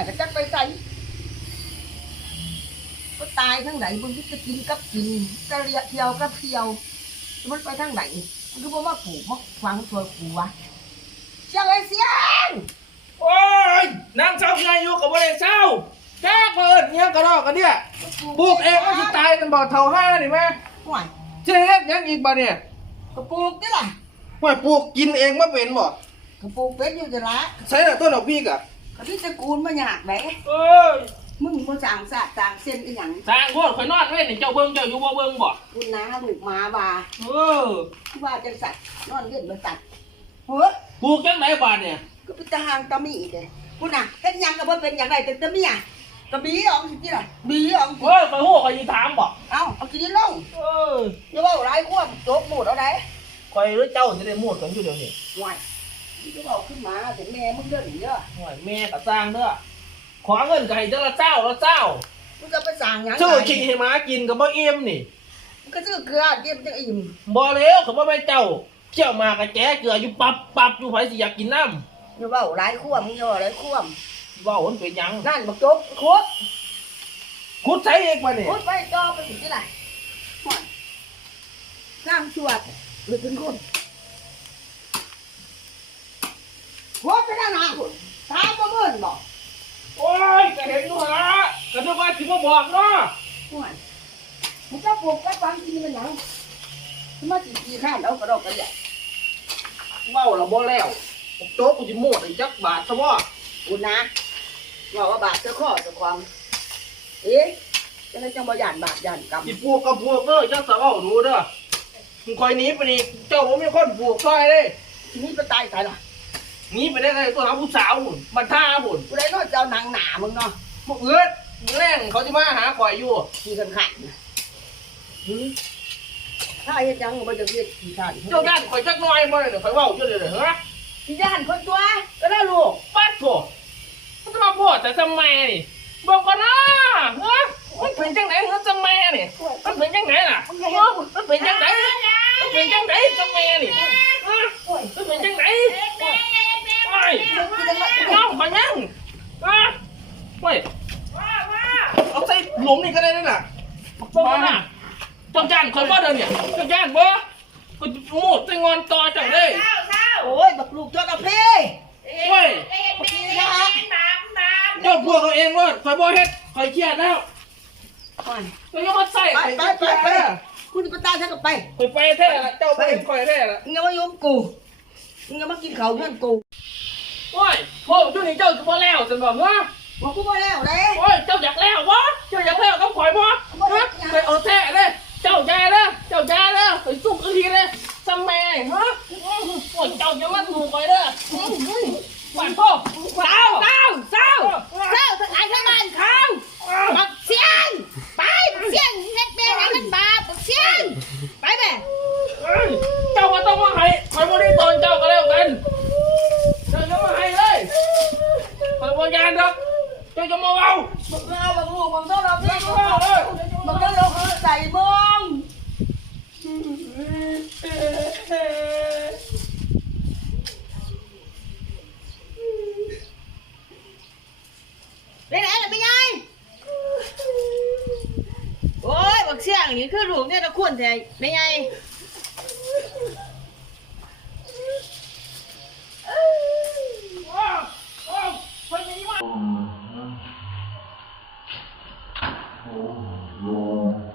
น่ะก็จักไปใส่ก็ตายทั้งไหนมึงจะกินกับกินจะเลียเที่ยวกับเที่ยวมันไปทั้งไหนมันก็บอกว่าปลูกมาฟังตัวกูวะเสียงไอ้เสียงโอ้ยนางเศร้าไงอยู่กับบ่ได้เศร้าแก้เปิดเนี่ยกระดอกกันเนี่ยปลูกเองก็สิตายกันบ่เท่าห้านี่แม่ห่วยจะเฮ็ดหยังอีกบ่เนี่ยก็ปลูกนี่ล่ะห่วยปลูกกินเองบ่เป็นบ่ก็ปลูกเป็นอยู่จะละใช่น่ะต้นดอกพีกอะ ก็ที่ตระกูลมาอยากไหนเอ้ยมึงมาสั่งสะสั่งเส้นอีหยังสร้างโคตรข่อยนอนไว้นี่เจ้าเบิ่งเจ้าอยู่บ่เบิ่งบ่คุณน้าลูกหมาว่าเออว่าจังสัตว์นอนเล่นมาสัตว์เฮ้ยปลูกจังไหนบาดเนี่ยก็เป็นทหารตะมีเด้คุณน่ะเป็นหยังก็บ่เป็นอย่างไรแต่ตะมีอะกระบี่ออกสิล่ะบีออกสิเฮ้ยข่อยฮู้ข่อยสิถามบ่เอ้าเอากินลงเอออย่าเว้าหลายควบจบหมดเอาได้ข่อยหรือเจ้าสิได้หมดกันอยู่เดี๋ยวนี้ห่วย นี่ก็บอกขึ้นมาถึงแม่มึงเดินเยอะห่วยแม่ก็สร้างเด้อขอเงินก็ให้เจ้าละเจ้าละเจ้ามึงจะไปสั่งหยังซื้อขี้ให้หมากินก็บ่อิ่มนี่มึงก็ซื้อเกลือเก็บจังอิ่มบ่แล้วเขาบ่แม่นเจ้าเขี่ยวหมากกะแจเกลืออยู่ปับปับอยู่ไผสิอยากกินน้ำอย่าเว้าหลายควบมึงอย่าเว้าหลายควบเว้ามันเป็นหยังนั่นบักจบคุดขุดใส่เองมานี่คุดไปต่อไปถึงที่ไหนห่วยสร้างชวดหรือเป็นคนคุดไปด้านหน้าคุณถามบ่เบิ่ นบอกโอ้ยก็เห็นอยู่ฮะก็นึกว่าสิมาบอกเนาะห่วยมึงจะปลูกกับความจริงมันหยังมึงมาจีจีข้านเอากระดอกกระเดี่ยเว้าแล้วบ่แล้วโต๊ะกูสิโมดไอ้จักบาทซะบ่กูนะว่าว่าบาปเจ้าข้อเจ้าความเอ๊ะจะได้จังบ่ยานบาปยานกรรมสิปลูกกับพวกเด้อจักสะเว้าดูเด้อมึงคอยหนีไปนี่เจ้าบ่มีคนปลูกซอยเด้ทีนี้ไปตายใส่ละ หนีไปได้ไงตัวหาผู้สาวหุ่นบันท่าหุ่นกูได้นอกเจ้าหนังหนามึงเนาะบ่เอื้อมึงแรงเขาสิมาหาข่อยอยู่ขี่ขันขันนะหือถ้าเฮ็ดหยังก็บ่จะเฮ็ดขี่ขันเจ้าด้านข่อยจักหน่อยบ่ได้เด้อข่อยเว้าอยู่เด้อเด้อฮะขี่ย่านคนตัวก็ได้ลูกปัดโถมันจะมาพูดแต่ทำไมนี่บอกก่อนนะเฮ้ยมันเป็นจังไหนเหรอทำไมนี่มันเป็นจังไหนล่ะเฮ้ยมันเป็นจังไหนมันเป็นจังไหนทำไมนี่เฮ้ยมันเป็นจังไหน โอ้ยน้องมายังเฮ้ยเฮ้ยเอาใส่หลุมนี่ก็ได้นั่นน่ะบอกก่อนนะเจ้าจ้านคอยบ่เดินเนี่ยเจ้าจ้านบ่กูมูดใส่งอนต่อเจ้าเลยโอ้ยบักลูกจอดเอาเพ่เฮ้ยขี่ยาเจ้าพวกเขาเองว่าคอยบ่เฮ็ดคอยเครียดแล้วไปเรายังมาใส่ไปไปไปไปคุณจะไปตายฉันก็ไปคอยไปแท้ละเจ้าไปคอยแท้ละมึงอย่ามายุ่งกูมึงอย่ามากินข้าวเพื่อนกู โอ้ยโอ้ช่วงนี้เจ้าจะบ่แล้วฉันบอกว่าบอกกูบ่แล้วเด้โอ้ยเจ้าอยากแล้ววะเจ้าอยากแล้วกับข่อยบ่ฮะไปเอาแท้เลยเจ้าแย่เลยเจ้าแย่เลยไปซุกอีกทีเลยทำไมฮะโอ้ยเจ้าจะมาถูกข่อยเด้อหวานพ่อสาวสาวสาว เจ้าทั้งไอ้ทั้งบ้านเขาบักเสียง ไปบักเสียงเฮ็ดแม่ให้มันบาปบักเสียง ไปแม่ เจ้ามาต้องมาให้ข่อยบ่ได้ตอนเจ้าก็แล้วกันเจ้าจะมาให้เลย ข่อยบ่ยานดอกเจ้าจะมาเอามึงเอาบักลูกมึงต้องเร Oh,